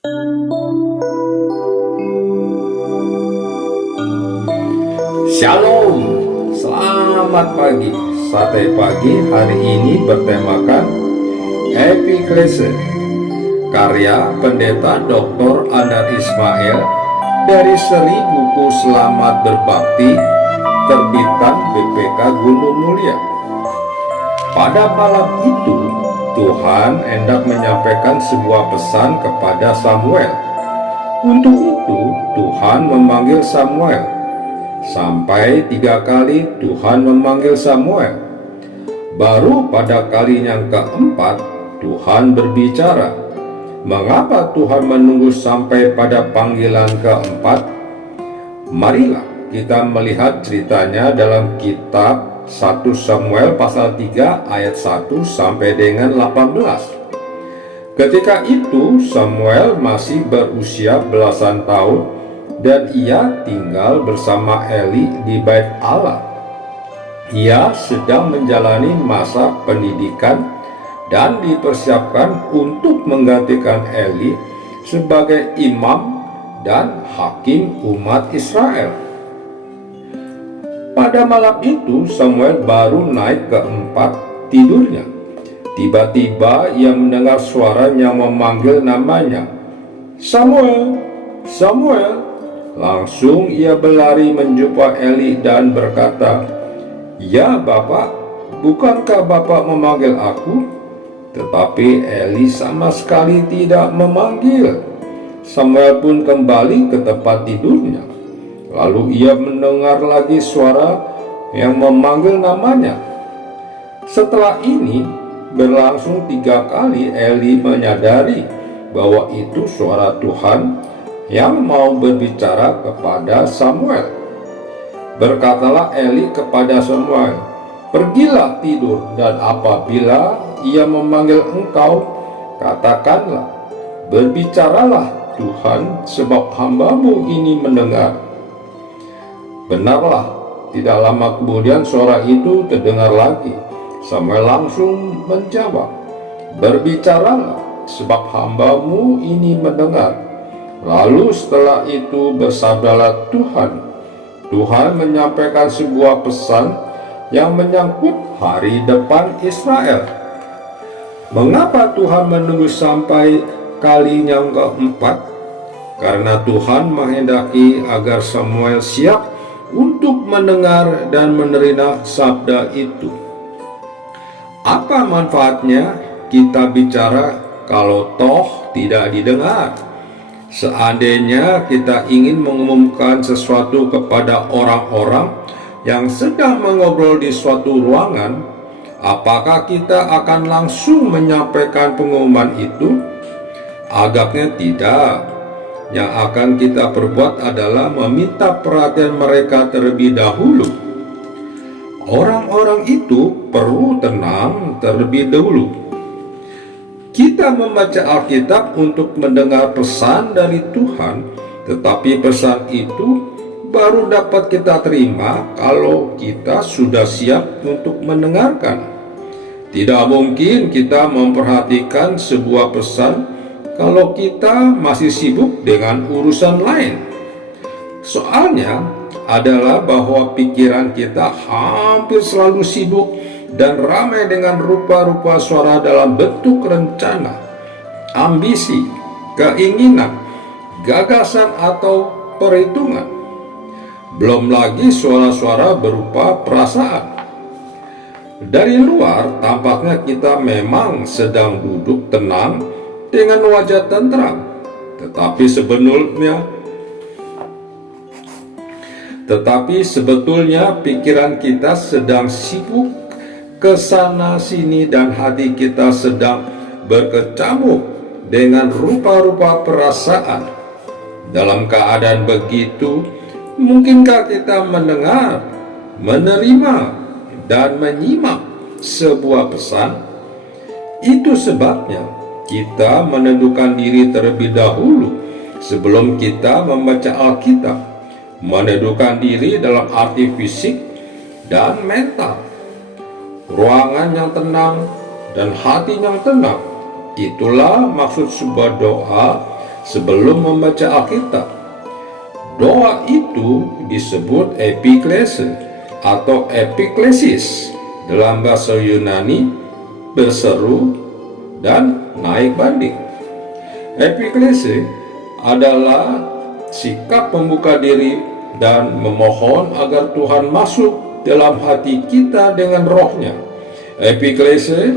Shalom, selamat pagi. Sate pagi hari ini bertemakan Epiklese, karya Pendeta Dr. Andar Ismail dari seri buku Selamat Berbakti, terbitan BPK Gunung Mulia. Pada malam itu, Tuhan hendak menyampaikan sebuah pesan kepada Samuel. Untuk itu, Tuhan memanggil Samuel. Sampai 3 kali Tuhan memanggil Samuel. Baru pada kali yang keempat Tuhan berbicara. Mengapa Tuhan menunggu sampai pada panggilan keempat? Marilah kita melihat ceritanya dalam kitab 1 Samuel pasal 3 ayat 1 sampai dengan 18. Ketika itu Samuel masih berusia belasan tahun dan ia tinggal bersama Eli di Bait Allah. Ia sedang menjalani masa pendidikan dan dipersiapkan untuk menggantikan Eli sebagai imam dan hakim umat Israel. Pada malam itu Samuel baru naik ke tempat tidurnya. Tiba-tiba ia mendengar suara yang memanggil namanya, "Samuel, Samuel." Langsung ia berlari menjumpa Eli dan berkata, "Ya Bapak, bukankah Bapak memanggil aku?" Tetapi Eli sama sekali tidak memanggil. Samuel pun kembali ke tempat tidurnya. Lalu ia mendengar lagi suara yang memanggil namanya. Setelah ini berlangsung 3 kali Eli menyadari bahwa itu suara Tuhan yang mau berbicara kepada Samuel. Berkatalah Eli kepada Samuel, "Pergilah tidur, dan apabila ia memanggil engkau, katakanlah, berbicaralah Tuhan, sebab hambamu ini mendengar." Benarlah, tidak lama kemudian suara itu terdengar lagi. Samuel langsung menjawab, "Berbicaralah, sebab hambamu ini mendengar." Lalu setelah itu bersabdalah Tuhan. Tuhan menyampaikan sebuah pesan yang menyangkut hari depan Israel. Mengapa Tuhan menunggu sampai kali yang keempat? Karena Tuhan menghendaki agar Samuel siap untuk mendengar dan menerima sabda itu. Apa manfaatnya kita bicara kalau toh tidak didengar? Seandainya kita ingin mengumumkan sesuatu kepada orang-orang yang sedang mengobrol di suatu ruangan, apakah kita akan langsung menyampaikan pengumuman itu? Agaknya tidak. Yang akan kita perbuat adalah meminta perhatian mereka terlebih dahulu. Orang-orang itu perlu tenang terlebih dahulu. Kita membaca Alkitab untuk mendengar pesan dari Tuhan, tetapi pesan itu baru dapat kita terima kalau kita sudah siap untuk mendengarkan. Tidak mungkin kita memperhatikan sebuah pesan kalau kita masih sibuk dengan urusan lain. Soalnya adalah bahwa pikiran kita hampir selalu sibuk dan ramai dengan rupa-rupa suara dalam bentuk rencana, ambisi, keinginan, gagasan atau perhitungan. Belum lagi suara-suara berupa perasaan. Dari luar tampaknya kita memang sedang duduk tenang dengan wajah tentram, tetapi sebetulnya pikiran kita sedang sibuk ke sana sini dan hati kita sedang berkecamuk dengan rupa-rupa perasaan. Dalam keadaan begitu, mungkinkah kita mendengar, menerima, dan menyimak sebuah pesan? Itu sebabnya kita menentukan diri terlebih dahulu sebelum kita membaca Alkitab. Menentukan diri dalam arti fisik dan mental. Ruangan yang tenang dan hati yang tenang. Itulah maksud sebuah doa sebelum membaca Alkitab. Doa itu disebut epiklese atau epiklesis dalam bahasa Yunani, berseru dan naik banding. Epiklese adalah sikap membuka diri dan memohon agar Tuhan masuk dalam hati kita dengan rohnya. Epiklese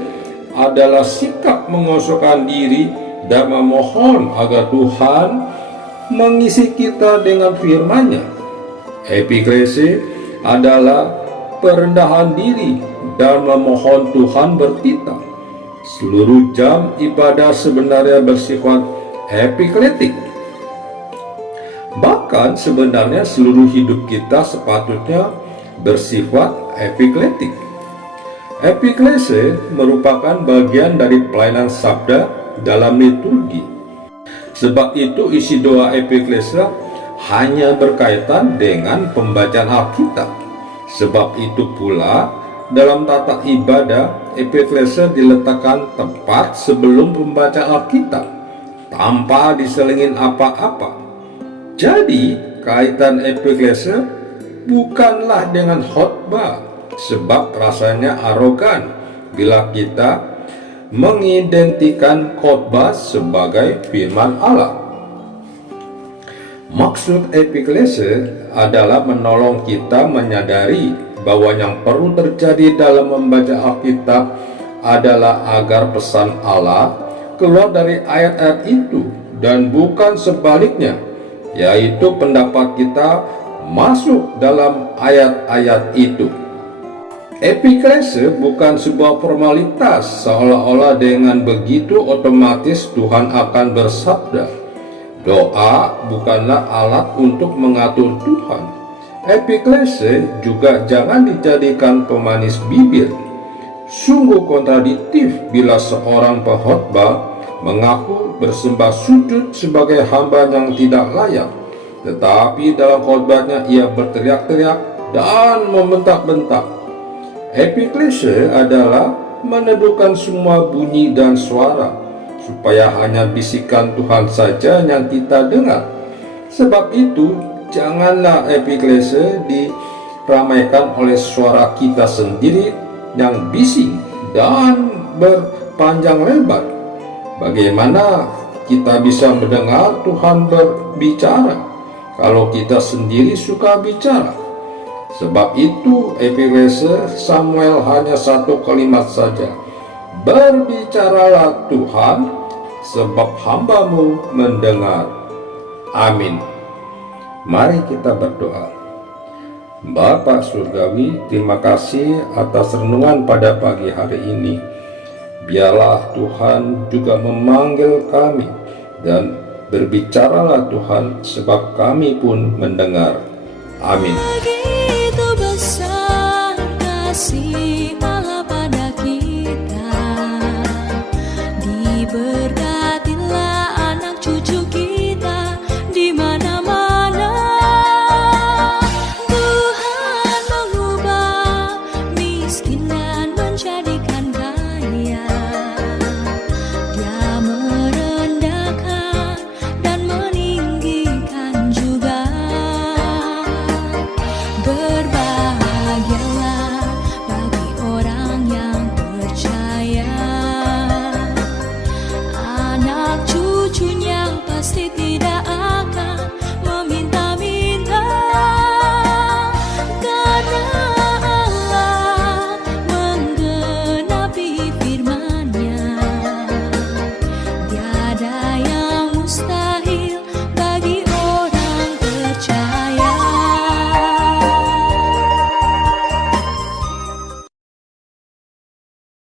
adalah sikap mengosongkan diri dan memohon agar Tuhan mengisi kita dengan firman-Nya. Epiklese adalah perendahan diri dan memohon Tuhan bertitah. Seluruh jam ibadah sebenarnya bersifat epikletik. Bahkan sebenarnya seluruh hidup kita sepatutnya bersifat epikletik. Epiklese merupakan bagian dari pelayanan sabda dalam liturgi. Sebab itu isi doa epiklese hanya berkaitan dengan pembacaan Alkitab. Sebab itu pula dalam tata ibadah, epiklese diletakkan tepat sebelum pembacaan Alkitab, tanpa diselingin apa-apa. Jadi kaitan epiklese bukanlah dengan khotbah, sebab rasanya arogan bila kita mengidentikan khotbah sebagai firman Allah. Maksud epiklese adalah menolong kita menyadari bahwa yang perlu terjadi dalam membaca Alkitab adalah agar pesan Allah keluar dari ayat-ayat itu dan bukan sebaliknya, yaitu pendapat kita masuk dalam ayat-ayat itu. Epiklese bukan sebuah formalitas seolah-olah dengan begitu otomatis Tuhan akan bersabda. Doa bukanlah alat untuk mengatur Tuhan. Epiklese juga jangan dijadikan pemanis bibir. Sungguh kontradiktif bila seorang pengkhotbah mengaku bersembah sujud sebagai hamba yang tidak layak, tetapi dalam khotbahnya ia berteriak-teriak dan membentak-bentak. Epiklese adalah meneduhkan semua bunyi dan suara, supaya hanya bisikan Tuhan saja yang kita dengar. Sebab itu, janganlah epiklese diramaikan oleh suara kita sendiri yang bising dan berpanjang lebar. Bagaimana kita bisa mendengar Tuhan berbicara kalau kita sendiri suka bicara? Sebab itu epiklese Samuel hanya satu kalimat saja. Berbicaralah Tuhan, sebab hamba-Mu mendengar. Amin. Mari kita berdoa. Bapa Surgawi, terima kasih atas renungan pada pagi hari ini. Biarlah Tuhan juga memanggil kami, dan berbicaralah Tuhan, sebab kami pun mendengar. Amin. Begitu besar kasih